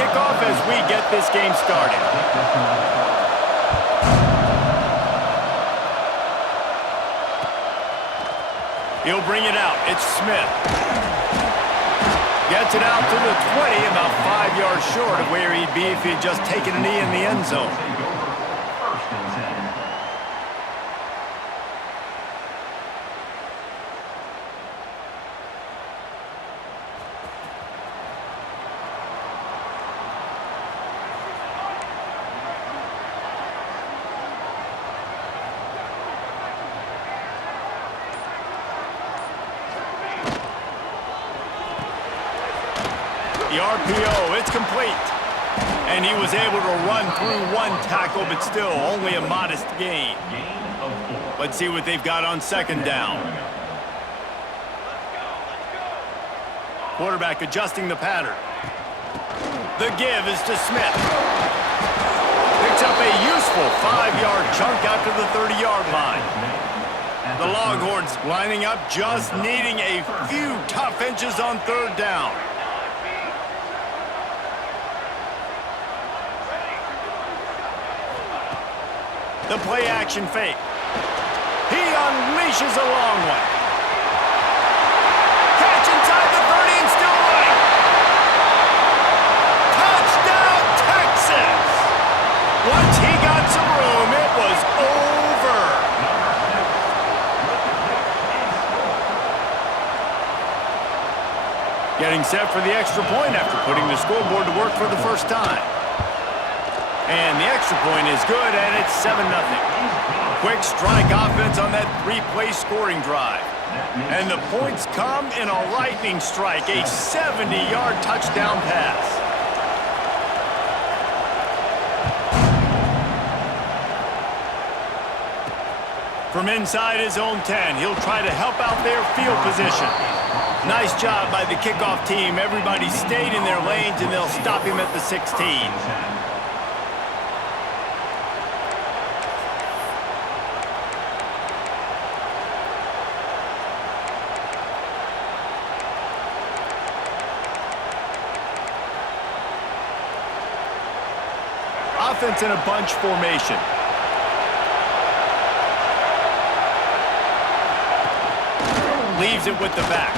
kickoff as we get this game started. He'll bring it out. It's Smith. Gets it out to the 20, about 5 yards short of where he'd be if he'd just taken a knee in the end zone. The RPO, it's complete. And he was able to run through one tackle, but still only a modest gain. Let's see what they've got on second down. Quarterback adjusting the pattern. The give is to Smith. Picks up a useful 5-yard chunk out to the 30-yard line. The Longhorns lining up, just needing a few tough inches on third down. The play-action fake. He unleashes a long one. Catch inside the 30 and still running. Touchdown, Texas! Once he got some room, it was over. Getting set for the extra point after putting the scoreboard to work for the first time. And the extra point is good, and it's 7-0. Quick strike offense on that 3-play scoring drive. And the points come in a lightning strike, a 70-yard touchdown pass. From inside his own 10, he'll try to help out their field position. Nice job by the kickoff team. Everybody stayed in their lanes, and they'll stop him at the 16. Offense in a bunch formation. Leaves it with the back.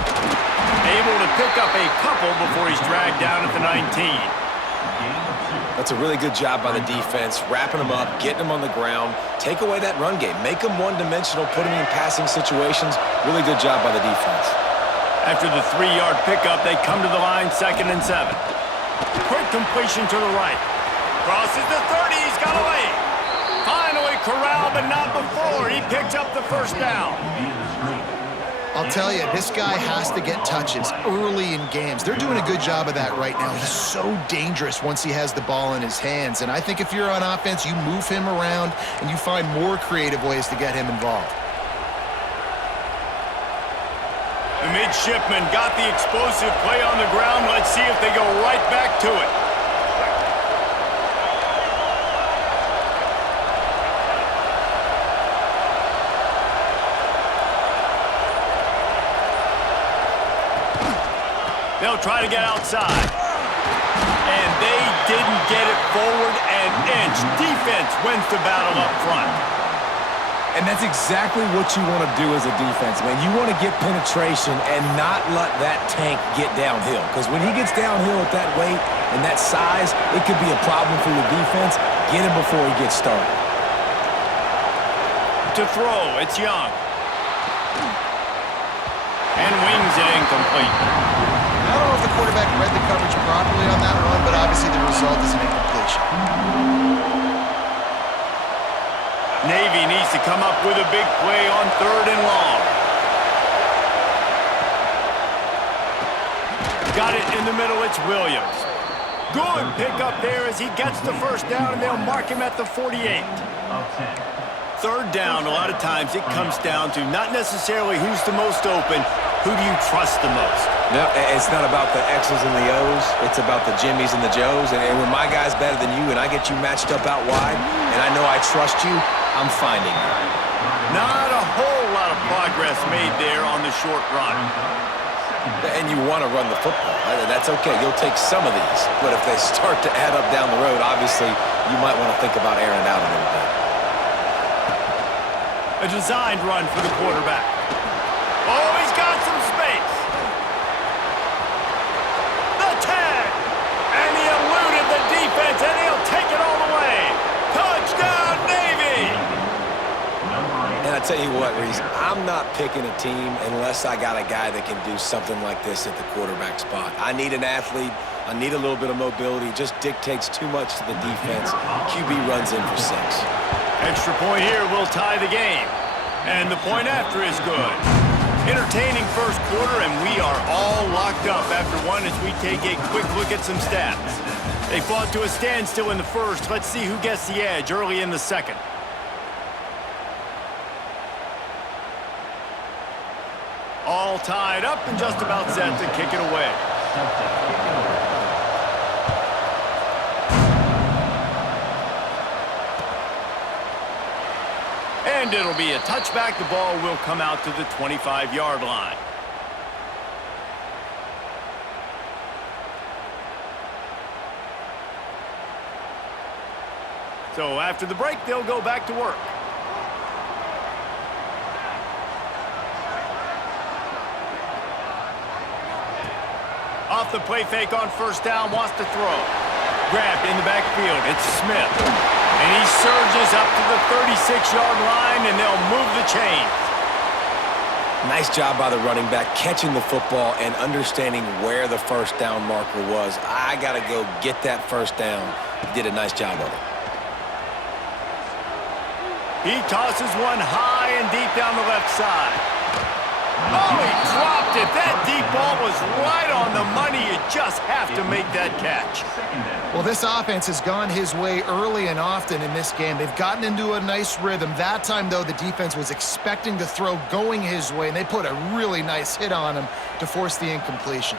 Able to pick up a couple before he's dragged down at the 19. That's a really good job by the defense, wrapping them up, getting them on the ground. Take away that run game. Make them one-dimensional, put them in passing situations. Really good job by the defense. After the 3-yard pickup, they come to the line, 2nd and 7. Quick completion to the right. Crosses the 30, he's got away. Finally corralled, but not before. He picks up the first down. I'll tell you, this guy has to get touches early in games. They're doing a good job of that right now. He's so dangerous once he has the ball in his hands. And I think if you're on offense, you move him around and you find more creative ways to get him involved. The midshipman got the explosive play on the ground. Let's see if they go right back to it. They'll try to get outside. And they didn't get it forward an inch. Defense wins the battle up front. And that's exactly what you want to do as a defense, man. You want to get penetration and not let that tank get downhill. Because when he gets downhill at that weight and that size, it could be a problem for your defense. Get him before he gets started. To throw, it's Young. And wings it incomplete. I don't know if the quarterback read the coverage properly on that one, but obviously the result is an incompletion. Navy needs to come up with a big play on 3rd and long. Got it in the middle, it's Williams. Good pickup there as he gets the first down, and they'll mark him at the 48. 3rd down, a lot of times it comes down to not necessarily who's the most open, who do you trust the most? No, it's not about the X's and the O's. It's about the Jimmies and the Joes. And when my guy's better than you and I get you matched up out wide and I know I trust you, I'm finding you. Not a whole lot of progress made there on the short run. And you want to run the football. That's okay. You'll take some of these. But if they start to add up down the road, obviously, you might want to think about airing it out a little bit. A designed run for the quarterback. Oh, he's got some space. The tag. And he eluded the defense, and he'll take it all the way. Touchdown, Navy! And I tell you what, Reese, I'm not picking a team unless I got a guy that can do something like this at the quarterback spot. I need an athlete. I need a little bit of mobility. It just dictates too much to the defense. QB runs in for 6. Extra point here will tie the game. And the point after is good. Entertaining first quarter, and we are all locked up after one as we take a quick look at some stats. They fought to a standstill in the first. Let's see who gets the edge early in the second. All tied up and just about set to kick it away. And it'll be a touchback. The ball will come out to the 25-yard line. So after the break, they'll go back to work. Off the play fake on first down, wants to throw. Grabbed in the backfield, it's Smith. And he surges up to the 36-yard line, and they'll move the chains. Nice job by the running back, catching the football and understanding where the first down marker was. I got to go get that first down. He did a nice job of it. He tosses one high and deep down the left side. Oh, he dropped it. That deep ball was right on the money. You just have to make that catch. Well, this offense has gone his way early and often in this game. They've gotten into a nice rhythm. That time, though, the defense was expecting to throw going his way, and they put a really nice hit on him to force the incompletion.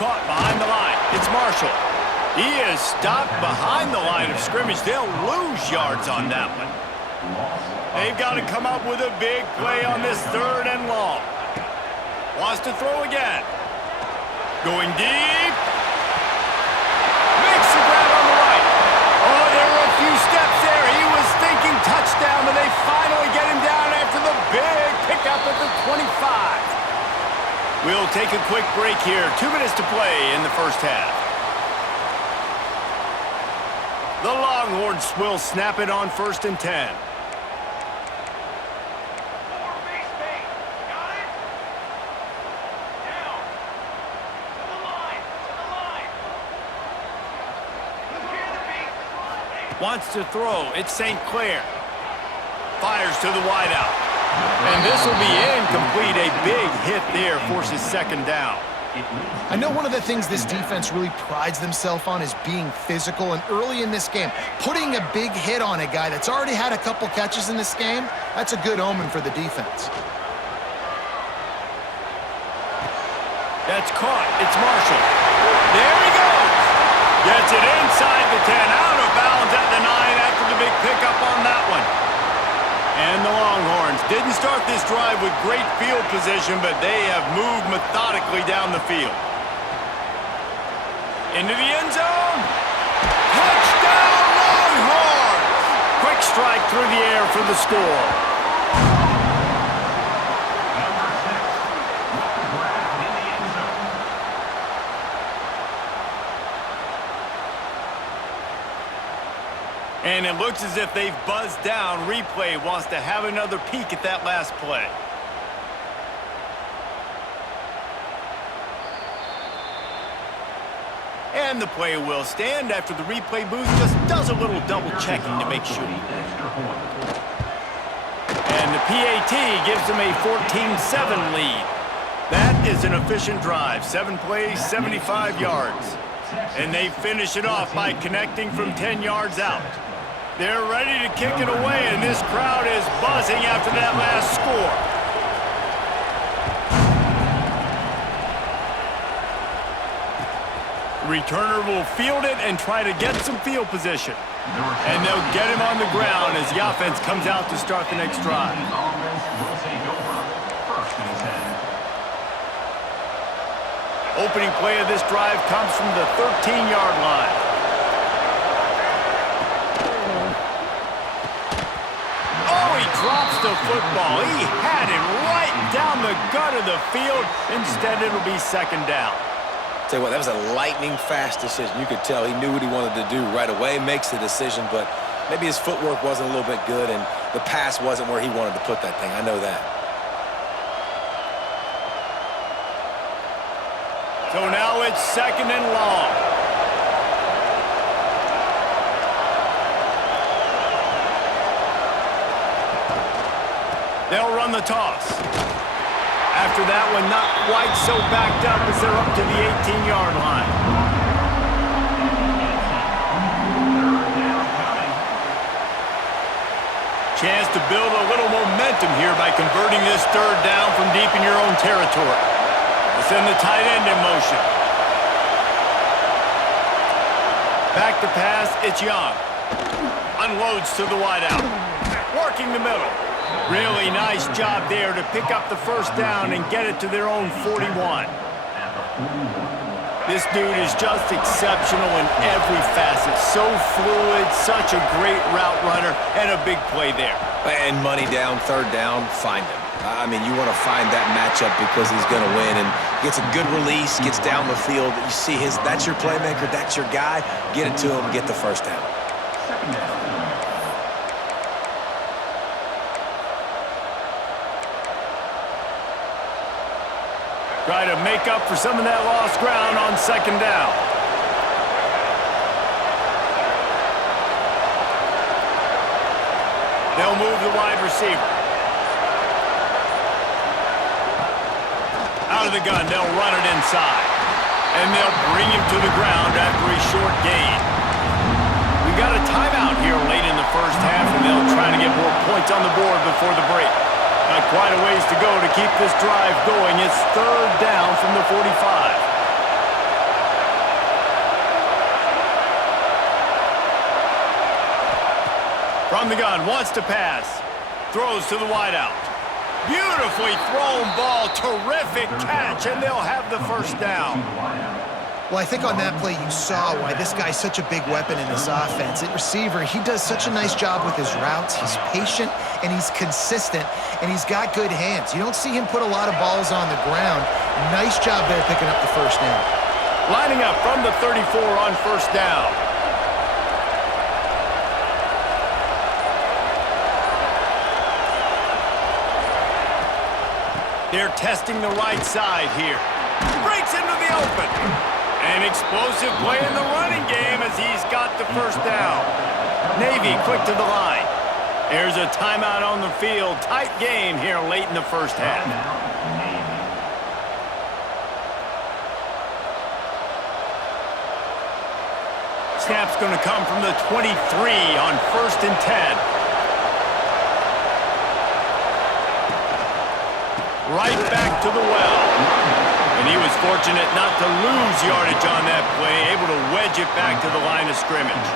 Caught behind the line. It's Marshall. He is stopped behind the line of scrimmage. They'll lose yards on that one. They've got to come up with a big play on this 3rd and long. Wants to throw again. Going deep. Makes the grab on the right. Oh, there were a few steps there. He was thinking touchdown, but they finally get him down after the big pickup at the 25. We'll take a quick break here. 2 minutes to play in the first half. The Longhorns will snap it on 1st and 10. Wants to throw. It's St. Clair. Fires to the wideout. And this will be incomplete. A big hit there forces 2nd down. I know one of the things this defense really prides themselves on is being physical, and early in this game, putting a big hit on a guy that's already had a couple catches in this game, that's a good omen for the defense. That's caught. It's Marshall. There he goes. Gets it inside the 10, out of bounds at the 9 after the big pickup on that one. And the Longhorns didn't start this drive with great field position, but they have moved methodically down the field. Into the end zone. Touchdown, Longhorns! Quick strike through the air for the score. And it looks as if they've buzzed down. Replay wants to have another peek at that last play. And the play will stand after the replay booth just does a little double checking to make sure. And the PAT gives them a 14-7 lead. That is an efficient drive. 7 plays, 75 yards. And they finish it off by connecting from 10 yards out. They're ready to kick it away, and this crowd is buzzing after that last score. Returner will field it and try to get some field position. And they'll get him on the ground as the offense comes out to start the next drive. Opening play of this drive comes from the 13-yard line. Oh, he drops the football. He had it right down the gut of the field. Instead, it'll be second down. Tell you what, that was a lightning-fast decision. You could tell he knew what he wanted to do right away, makes the decision, but maybe his footwork wasn't a little bit good, and the pass wasn't where he wanted to put that thing. I know that. So now it's second and long. They'll run the toss. After that one, not quite so backed up as they're up to the 18-yard line. Chance to build a little momentum here by converting this third down from deep in your own territory. Send the tight end in motion. Back to pass, it's Young. Unloads to the wideout. Working the middle. Really nice job there to pick up the first down and get it to their own 41. This dude is just exceptional in every facet. So fluid, such a great route runner, and a big play there. And money down, third down, find him. I mean, you want to find that matchup because he's going to win, and gets a good release, gets down the field. You see that's your playmaker, that's your guy. Get it to him, get the first down. Try to make up for some of that lost ground on second down. They'll move the wide receiver. Out of the gun, they'll run it inside. And they'll bring him to the ground after a short gain. We got a timeout here late in the first half, and they'll try to get more points on the board before the break. Got quite a ways to go to keep this drive going. It's third down from the 45. From the gun, wants to pass. Throws to the wideout. Beautifully thrown ball, terrific catch, and they'll have the first down. Well, I think on that play you saw why this guy's such a big weapon in this offense. At receiver, he does such a nice job with his routes. He's patient, and he's consistent, and he's got good hands. You don't see him put a lot of balls on the ground. Nice job there picking up the first down. Lining up from the 34 on first down. They're testing the right side here. Breaks into the open. An explosive play in the running game as he's got the first down. Navy quick to the line. There's a timeout on the field. Tight game here late in the first half. Snap's going to come from the 23 on 1st and 10. Right back to the well. And he was fortunate not to lose yardage on that play, able to wedge it back to the line of scrimmage.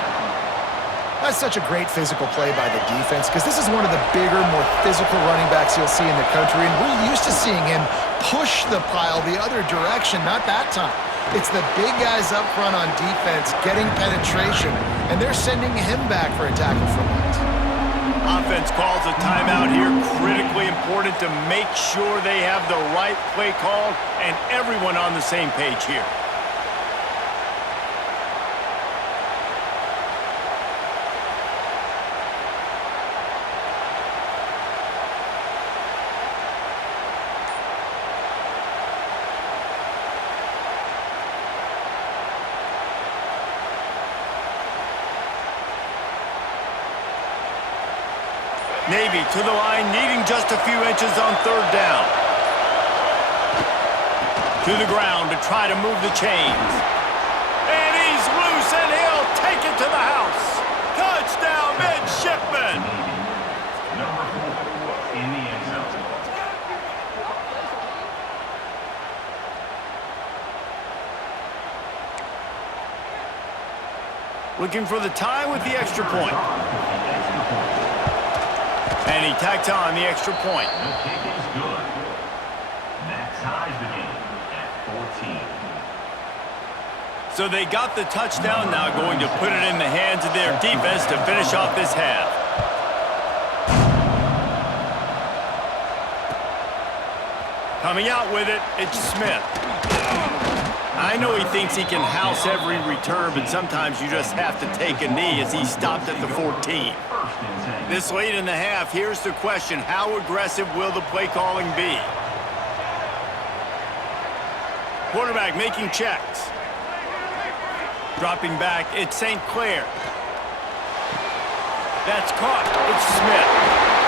That's such a great physical play by the defense because this is one of the bigger, more physical running backs you'll see in the country, and we're used to seeing him push the pile the other direction, not that time. It's the big guys up front on defense getting penetration, and they're sending him back for a tackle for once. Offense calls a timeout here. Critically important to make sure they have the right play called and everyone on the same page here. Navy to the line, needing just a few inches on third down. To the ground to try to move the chains. And he's loose, and he'll take it to the house. Touchdown, Midshipman! Number 4 in the end zone. Looking for the tie with the extra point. And he tacks on the extra point. The kick is good. That ties the game at 14. So they got the touchdown, now going to put it in the hands of their defense to finish off this half. Coming out with it, it's Smith. I know he thinks he can house every return, but sometimes you just have to take a knee as he stopped at the 14. This late in the half, here's the question: how aggressive will the play calling be? Quarterback making checks. Dropping back, it's St. Clair. That's caught. It's Smith.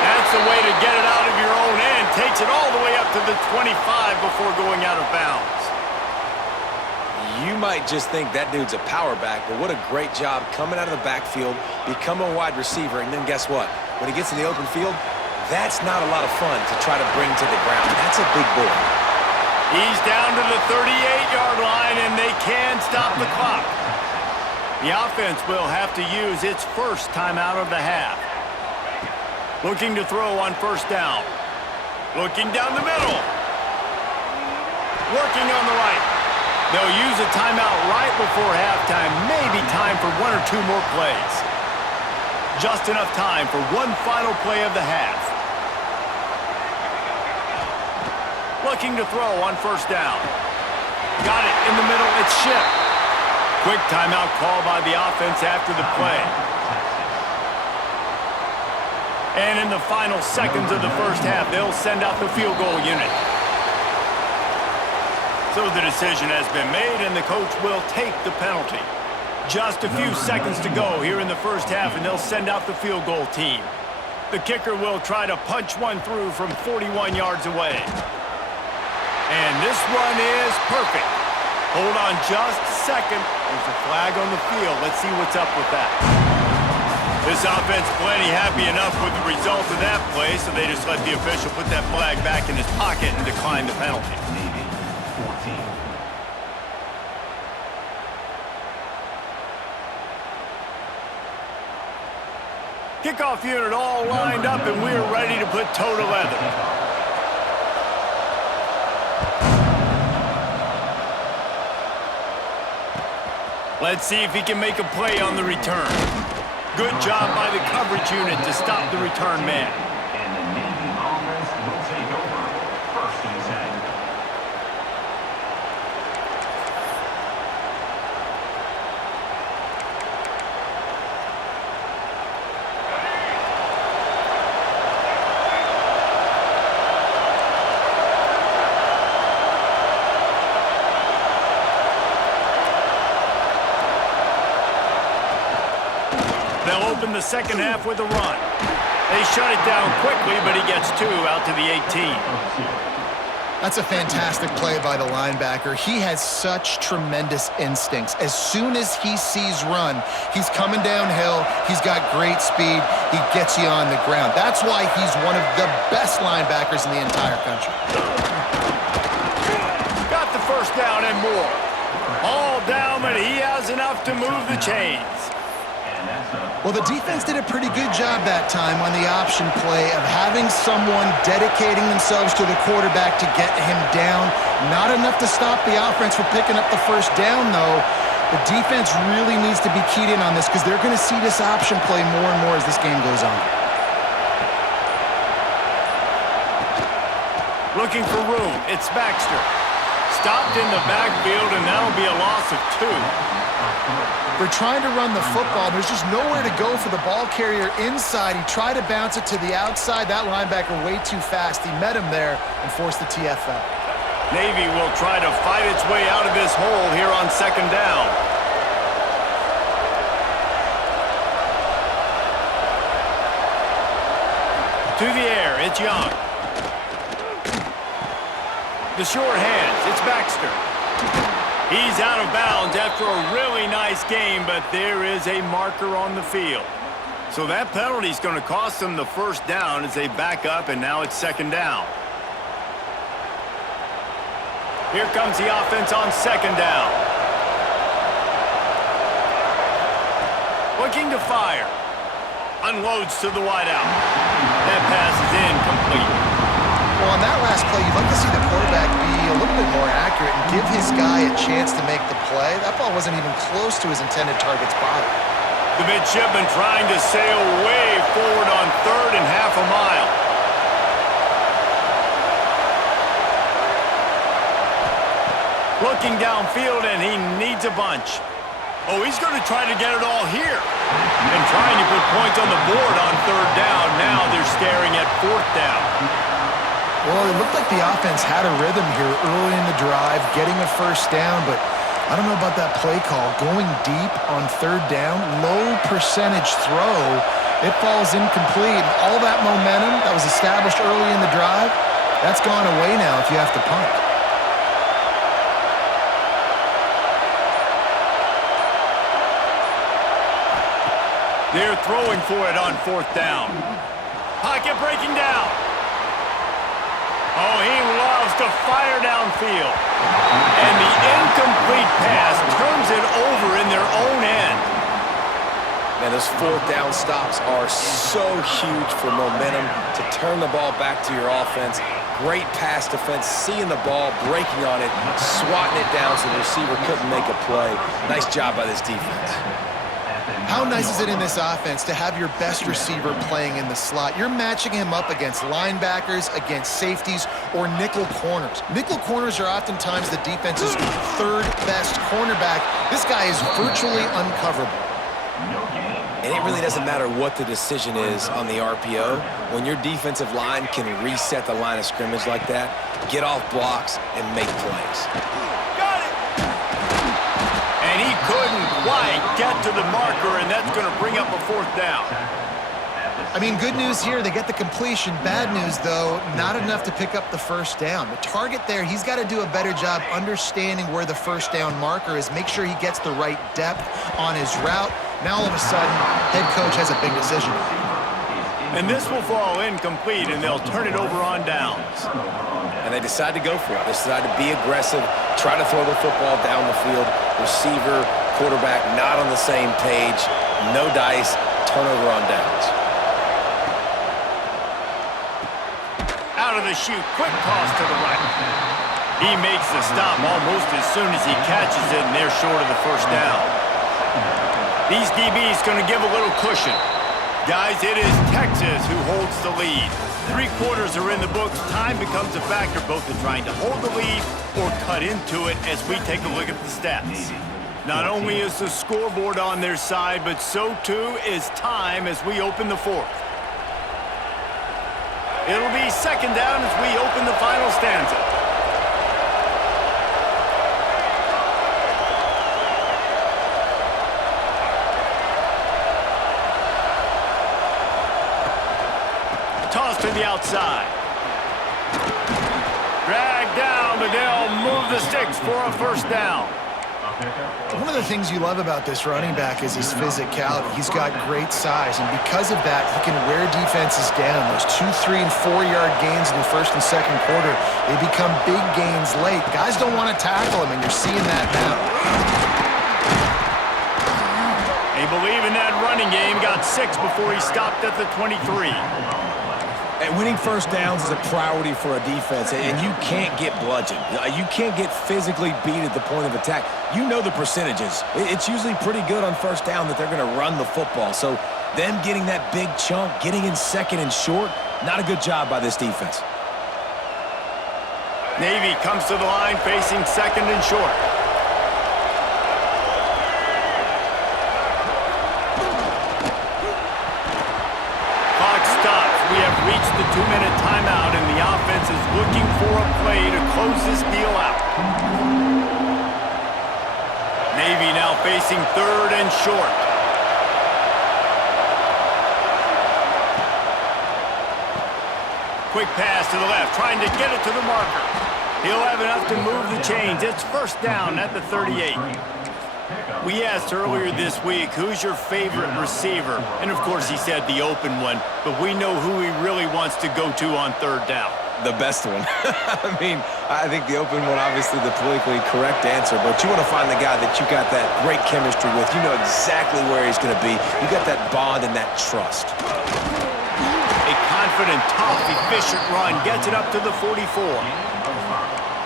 That's the way to get it out of your own end. Takes it all the way up to the 25 before going out of bounds. You might just think that dude's a power back, but what a great job coming out of the backfield, becoming a wide receiver, and then guess what? When he gets in the open field, that's not a lot of fun to try to bring to the ground. That's a big boy. He's down to the 38-yard line, and they can stop the clock. The offense will have to use its first timeout of the half. Looking to throw on first down. Looking down the middle. Working on the right. They'll use a timeout right before halftime. Maybe time for one or two more plays. Just enough time for one final play of the half. Looking to throw on first down. Got it in the middle. It's Shipp. Quick timeout call by the offense after the play. And in the final seconds of the first half, they'll send out the field goal unit. So the decision has been made, and the coach will take the penalty. Just a few seconds to go here in the first half, and they'll send out the field goal team. The kicker will try to punch one through from 41 yards away. And this one is perfect. Hold on just a second. There's a flag on the field. Let's see what's up with that. This offense plenty happy enough with the result of that play, so they just let the official put that flag back in his pocket and decline the penalty. Navy, 14. Kickoff unit all lined up, and we're ready to put toe to leather. Let's see if he can make a play on the return. Good job by the coverage unit to stop the return man. And the Navy offense will take over. First and 10. They'll open the second half with a run. They shut it down quickly, but he gets two out to the 18. That's a fantastic play by the linebacker. He has such tremendous instincts. As soon as he sees run, he's coming downhill. He's got great speed. He gets you on the ground. That's why he's one of the best linebackers in the entire country. Got the first down and more. All down, but he has enough to move the chains. Well, the defense did a pretty good job that time on the option play of having someone dedicating themselves to the quarterback to get him down. Not enough to stop the offense from picking up the first down, though. The defense really needs to be keyed in on this because they're going to see this option play more and more as this game goes on. Looking for room, it's Baxter. Stopped in the backfield, and that'll be a loss of 2. They're trying to run the football. There's just nowhere to go for the ball carrier inside. He tried to bounce it to the outside. That linebacker way too fast. He met him there and forced the TFL. Navy will try to fight its way out of this hole here on second down. To the air, it's Young. The short hands, it's Baxter. He's out of bounds after a really nice game, but there is a marker on the field. So that penalty is going to cost them the first down as they back up, and now it's second down. Here comes the offense on second down. looking to fire. Unloads to the wideout. That pass is incomplete. Well, on that last play, you'd like to see the quarterback be a little bit more accurate and give his guy a chance to make the play. That ball wasn't even close to his intended target's body. The midshipman trying to sail way forward on 3rd and half a mile. Looking downfield, and he needs a bunch. Oh, he's going to try to get it all here. And trying to put points on the board on 3rd down. Now they're staring at 4th down. Well, it looked like the offense had a rhythm here early in the drive, getting a first down, but I don't know about that play call. Going deep on 3rd down, low percentage throw, it falls incomplete. And all that momentum that was established early in the drive, that's gone away now if you have to punt. They're throwing for it on 4th down. Pocket breaking down. Oh, he loves to fire downfield. And the incomplete pass turns it over in their own end. Man, those 4th down stops are so huge for momentum to turn the ball back to your offense. Great pass defense, seeing the ball, breaking on it, swatting it down so the receiver couldn't make a play. Nice job by this defense. How nice is it in this offense to have your best receiver playing in the slot? You're matching him up against linebackers, against safeties, or nickel corners. Nickel corners are oftentimes the defense's 3rd best cornerback. This guy is virtually uncoverable. And it really doesn't matter what the decision is on the RPO. When your defensive line can reset the line of scrimmage like that, get off blocks, and make plays. Got it! And he couldn't quite get to the marker, and that's going to bring up a 4th down. I mean, good news here, they get the completion. Bad news, though, not enough to pick up the first down. The target there, he's got to do a better job understanding where the first down marker is, make sure he gets the right depth on his route. Now, all of a sudden, head coach has a big decision. And this will fall incomplete, and they'll turn it over on downs. And they decide to go for it. They decide to be aggressive, try to throw the football down the field. Receiver, quarterback, not on the same page. No dice, turnover on downs. Out of the chute, quick toss to the right. He makes the stop almost as soon as he catches it, and they're short of the first down. These DBs going to give a little cushion. Guys, it is Texas who holds the lead. 3 quarters are in the books. Time becomes a factor both in trying to hold the lead or cut into it as we take a look at the stats. Not only is the scoreboard on their side, but so too is time as we open the 4th. It'll be 2nd down as we open the final stanza. Toss to the outside. Drag down, but they'll move the sticks for a first down. One of the things you love about this running back is his physicality. He's got great size, and because of that, he can wear defenses down. Those 2, 3, and 4-yard gains in the 1st and 2nd quarter, they become big gains late. Guys don't want to tackle him, and you're seeing that now. They believe in that running game. Got 6 before he stopped at the 23. And winning first downs is a priority for a defense, and you can't get bludgeoned. You can't get physically beat at the point of attack. You know the percentages. It's usually pretty good on first down that they're going to run the football. So them getting that big chunk, getting in 2nd and short, not a good job by this defense. Navy comes to the line facing 2nd and short. We have reached the 2-minute timeout, and the offense is looking for a play to close this deal out. Navy now facing 3rd and short. Quick pass to the left, trying to get it to the marker. He'll have enough to move the chains. It's first down at the 38. We asked earlier this week, who's your favorite receiver? And of course he said the open one, but we know who he really wants to go to on 3rd down. The best one. I mean, I think the open one, obviously the politically correct answer, but you want to find the guy that you got that great chemistry with. You know exactly where he's going to be. You got that bond and that trust. A confident, tough, efficient run gets it up to the 44.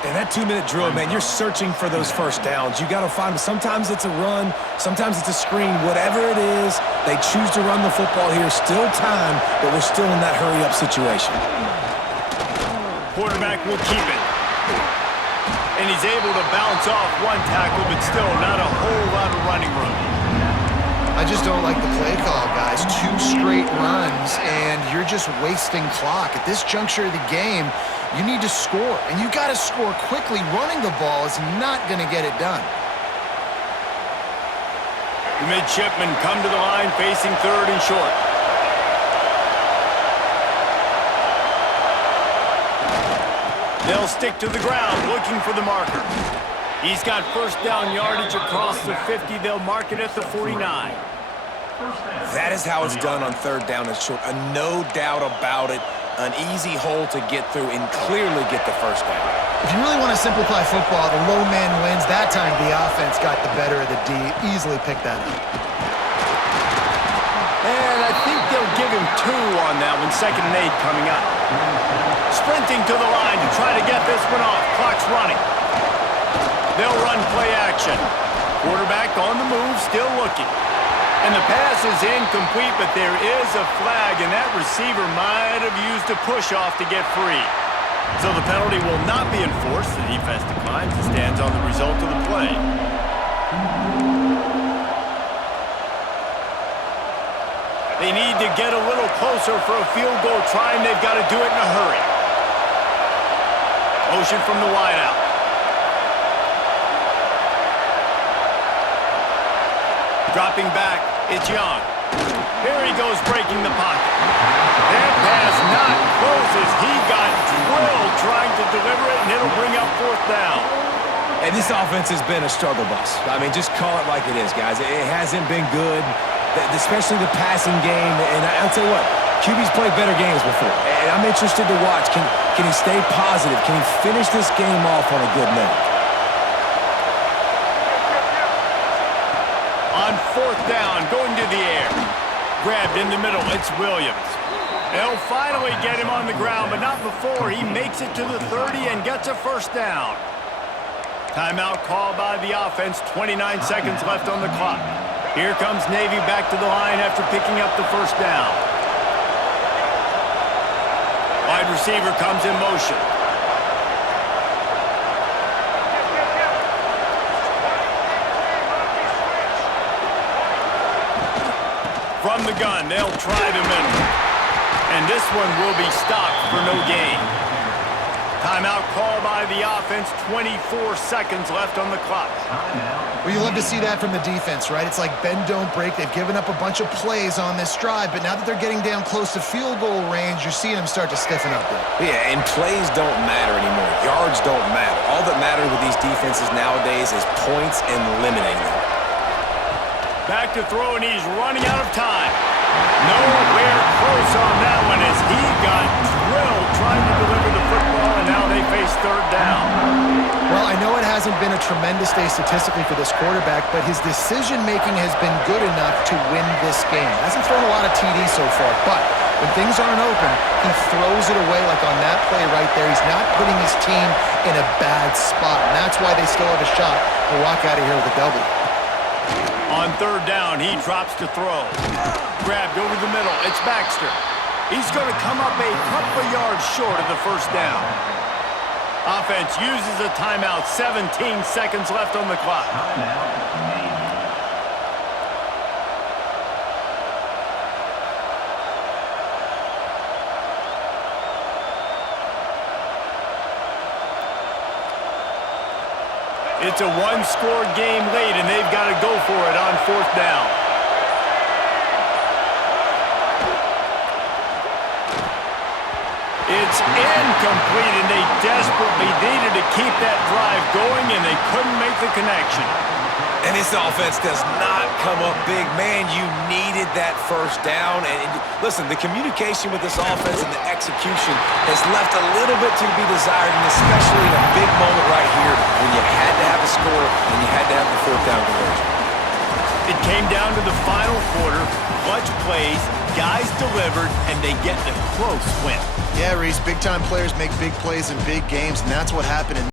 And that 2-minute drill, man, you're searching for those first downs. You got to find them. Sometimes it's a run, sometimes it's a screen. Whatever it is, they choose to run the football here. Still time, but we're still in that hurry-up situation. Quarterback will keep it. And he's able to bounce off one tackle, but still not a whole lot of running room. I just don't like the play call, guys. 2 straight runs, and you're just wasting clock. At this juncture of the game, you need to score, and you got to score quickly. Running the ball is not going to get it done. The midshipmen come to the line facing 3rd and short. They'll stick to the ground looking for the marker. He's got first down yardage across the 50. They'll mark it at the 49. That is how it's done on 3rd down and short. No doubt about it. An easy hole to get through and clearly get the first down. If you really want to simplify football, the low man wins. That time the offense got the better of the D. Easily picked that up. And I think they'll give him 2 on that one. 2nd and 8 coming up. Sprinting to the line to try to get this one off. Clock's running. They'll run play action. Quarterback on the move, still looking. And the pass is incomplete, but there is a flag, and that receiver might have used a push-off to get free. So the penalty will not be enforced. The defense declines and stands on the result of the play. They need to get a little closer for a field goal try, and they've got to do it in a hurry. Motion from the wideout. Dropping back, it's Young. Here he goes breaking the pocket. That pass not closes. He got drilled trying to deliver it, and it'll bring up 4th down. And this offense has been a struggle bus. I mean, just call it like it is, guys. It hasn't been good, especially the passing game. And I'll tell you what, QB's played better games before. And I'm interested to watch. Can he stay positive? Can he finish this game off on a good note? On 4th down, going to the air. Grabbed in the middle, it's Williams. They'll finally get him on the ground, but not before he makes it to the 30 and gets a first down. Timeout called by the offense, 29 seconds left on the clock. Here comes Navy back to the line after picking up the first down. Wide receiver comes in motion. From the gun, they'll try the middle. And this one will be stopped for no gain. Timeout called by the offense, 24 seconds left on the clock. Well, you love to see that from the defense, right? It's like bend, don't break. They've given up a bunch of plays on this drive, but now that they're getting down close to field goal range, you're seeing them start to stiffen up there. Yeah, and plays don't matter anymore. Yards don't matter. All that matters with these defenses nowadays is points and limiting them. Back to throw, and he's running out of time. Nowhere close on that one as he got drilled trying to deliver the football, and now they face 3rd down. Well, I know it hasn't been a tremendous day statistically for this quarterback, but his decision-making has been good enough to win this game. Hasn't thrown a lot of TDs so far, but when things aren't open, he throws it away like on that play right there. He's not putting his team in a bad spot, and that's why they still have a shot to walk out of here with a W. On 3rd down, he drops to throw. Grabbed over the middle, it's Baxter. He's going to come up a couple yards short of the first down. Offense uses a timeout, 17 seconds left on the clock. It's a one-score game late, and they've got to go for it on 4th down. It's incomplete, and they desperately needed to keep that drive going, and they couldn't make the connection. And this offense does not come up big. Man, you needed that first down. And listen, the communication with this offense and the execution has left a little bit to be desired, and especially in a big moment right here when you had to have a score and you had to have the fourth down conversion. It came down to the final quarter, clutch plays, guys delivered, and they get a close win. Yeah, Reese, big-time players make big plays in big games, and that's what happened in